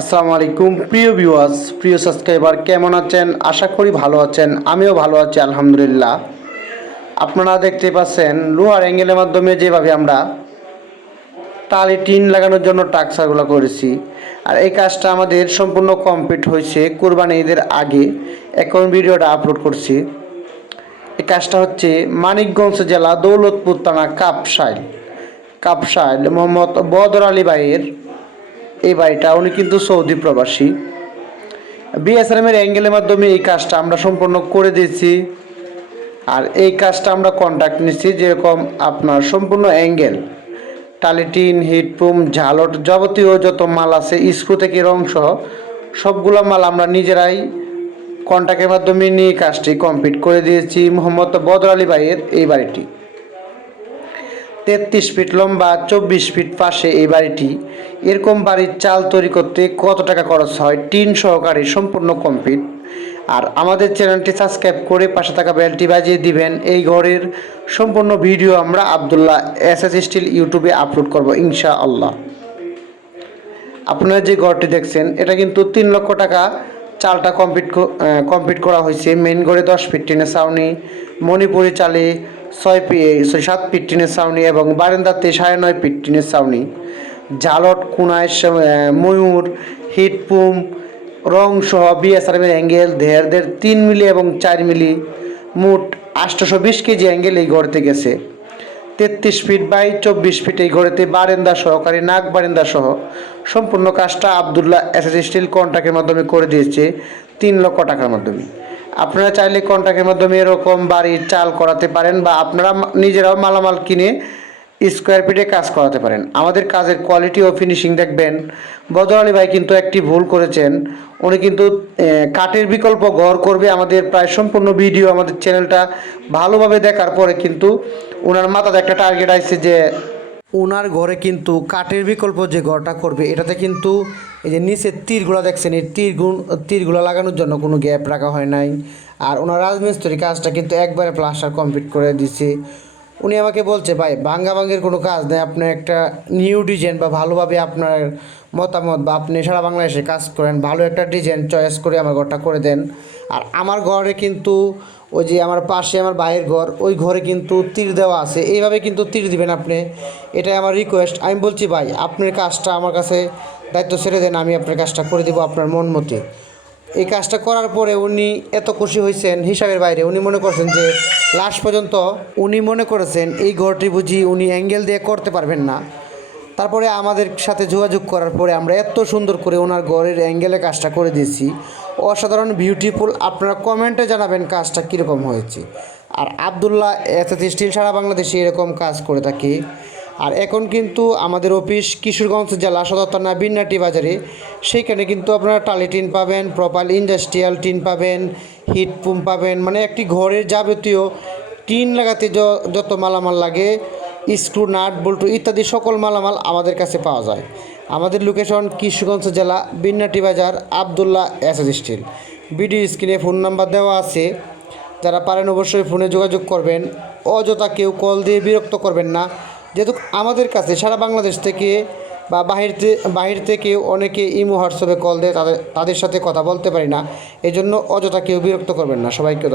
আসসালামু আলাইকুম প্রিয় ভিউয়ার্স, প্রিয় সাবস্ক্রাইবার, কেমন আছেন? আশা করি ভালো আছেন। আমিও ভালো আছি আলহামদুলিল্লাহ। আপনারা দেখতে পাচ্ছেন লোহার অ্যাঙ্গেলের মাধ্যমে যেভাবে আমরা টালি টিন লাগানোর জন্য টাকসাগুলো করেছি। আর এই কাজটা আমাদের সম্পূর্ণ কমপ্লিট হয়েছে কোরবানি ঈদের আগে। এখন ভিডিওটা আপলোড করছি। এই কাজটা হচ্ছে মানিকগঞ্জ জেলা দৌলতপুর থানা কাপসাইল মোহাম্মদ বদর আলী ভাইয়ের এই বাড়িটা। উনি কিন্তু সৌদি প্রবাসী। বিএসআরএমের অ্যাঙ্গেলের মাধ্যমে এই কাজটা আমরা সম্পন্ন করে দিয়েছি। আর এই কাজটা আমরা কন্ট্রাক্ট নিচ্ছি, যেরকম আপনার সম্পূর্ণ অ্যাঙ্গেল, টালিটিন, হিটপ্রুম, ঝালট, যাবতীয় যত মাল আছে, স্ক্রু থেকে রং সহ সবগুলো মাল আমরা নিজেরাই কন্ট্রাক্টের মাধ্যমে নিয়ে কাজটি কমপ্লিট করে দিয়েছি। মোহাম্মদ বদর আলী ভাইয়ের এই বাড়িটি 33 ফিট লম্বা, 24 ফিট পাশে এই বাড়িটি। এরকম বাড়ির চাল তৈরি করতে কত টাকা খরচ হয় টিন সহকারে সম্পূর্ণ কমপ্লিট। আর আমাদের চ্যানেলটি সাবস্ক্রাইব করে পাশে থাকা বেলটি বাজিয়ে দিবেন। এই ঘরের সম্পূর্ণ ভিডিও আমরা আবদুল্লাহ এসএস স্টিল ইউটিউবে আপলোড করব ইনশাআল্লাহ। আপনারা যে ঘরটি দেখছেন এটা কিন্তু 3 লক্ষ টাকা চালটা কমপ্লিট করা হয়েছে। মেইন ঘরে 10 ফিট টিনের ছাউনি, মণিপুরি চালে 7 ফিট টিনের ছাউনি এবং বারান্দাতে 9.5 ফিট টিনের ছাউনি, জালট কোনায় ময়ূর, হিটপুম, রং সহ বিএসআরএমের অ্যাঙ্গেল 3 মিলি এবং 4 মিলি, মোট 820 কেজি অ্যাঙ্গেল এই ঘরতে গেছে। 33 ফিট বাই 24 ফিট এই ঘরেতে বারান্দা সহকারী নাক বারান্দা সহ সম্পূর্ণ কাজটা আবদুল্লাহ এসএস স্টিল কন্ট্রাক্টের মাধ্যমে করে দিয়েছে 3 লক্ষ টাকার মাধ্যমে। আপনারা চাইলে কন্ট্রাক্টের মাধ্যমে এরকম বাড়ির চাল করাতে পারেন বা আপনারা নিজেরাও মালামাল কিনে স্কোয়ার ফিটে কাজ করাতে পারেন। আমাদের কাজের কোয়ালিটি ও ফিনিশিং দেখবেন। বদর আলী ভাই কিন্তু একটি ভুল করেছেন। উনি কিন্তু কাঠের বিকল্প ঘর করবে আমাদের প্রায় সম্পূর্ণ ভিডিও আমাদের চ্যানেলটা ভালোভাবে দেখার পরে কিন্তু ওনার মাথাতে একটা টার্গেট আসছে যে ওনার ঘরে কিন্তু কাঠের বিকল্প যে ঘরটা করবে এটাতে কিন্তু এই যে নিচের তীরগুলো দেখছেন, এই তীরগুলো লাগানোর জন্য কোনো গ্যাপ রাখা হয় নাই। আর ওনার রাজমিস্ত্রি কাজটা কিন্তু একবারে প্লাস্টার কমপ্লিট করে দিছে। উনি আমাকে বলছে, ভাই ভাঙ্গাভাঙ্গির কোনো কাজ নেই, আপনার একটা নিউ ডিজাইন বা ভালোভাবে আপনার মতামত বা আপনি সারা বাংলাদেশে কাজ করেন, ভালো একটা ডিজাইন চয়েস করে আমার ঘরটা করে দেন। আর আমার ঘরে কিন্তু ওই যে আমার পাশে আমার ভাইয়ের ঘর, ওই ঘরে কিন্তু তীর দেওয়া আছে, এইভাবে কিন্তু তীর দিবেন আপনি, এটাই আমার রিকোয়েস্ট। আমি বলছি ভাই আপনার কাজটা আমার কাছে দায়িত্ব ছেড়ে দেন, আমি আপনার কাজটা করে দেবো আপনার মন মতে। এই কাজটা করার পরে উনি এত খুশি হয়েছেন হিসাবের বাইরে। উনি মনে করছেন যে লাস্ট পর্যন্ত উনি মনে করেছেন এই ঘরটি বুঝি উনি অ্যাঙ্গেল দিয়ে করতে পারবেন না। তারপরে আমাদের সাথে যোগাযোগ করার পরে আমরা এত সুন্দর করে ওনার ঘরের অ্যাঙ্গেলে কাজটা করে দিয়েছি, অসাধারণ বিউটিফুল। আপনারা কমেন্টে জানাবেন কাজটা কীরকম হয়েছে। আর আবদুল্লাহ এসএস স্টিল সারা বাংলাদেশে এরকম কাজ করে থাকি। আর এখন কিন্তু আমাদের অফিস কিশোরগঞ্জ জেলা সদর থানা বিন্নাটি বাজারে। সেইখানে কিন্তু আপনারা টালি টিন পাবেন, প্রপার ইন্ডাস্ট্রিয়াল টিন পাবেন, হিট পাম্প পাবেন, মানে একটি ঘরের যাবতীয় টিন লাগাতে যত মালামাল লাগে, স্ক্রু, নাট, বল্টু ইত্যাদি সকল মালামাল আমাদের কাছে পাওয়া যায়। আমাদের লোকেশন কিশোরগঞ্জ জেলা বিন্নাটি বাজার, আবদুল্লাহ এসএস স্টিল। ভিডিও স্ক্রিনে ফোন নাম্বার দেওয়া আছে, যারা পারেন অবশ্যই ফোনে যোগাযোগ করবেন। অযথা কেউ কল দিয়ে বিরক্ত করবেন না, যেহেতু আমাদের কাছে সারা বাংলাদেশ থেকে বা বাহির থেকে অনেকে ইমো হোয়াটসঅ্যাপে কল দেয়, তাদের সাথে কথা বলতে পারি না। এই জন্য অযথা কেউ বিরক্ত করবেন না। সবাইকে ধন্যবাদ।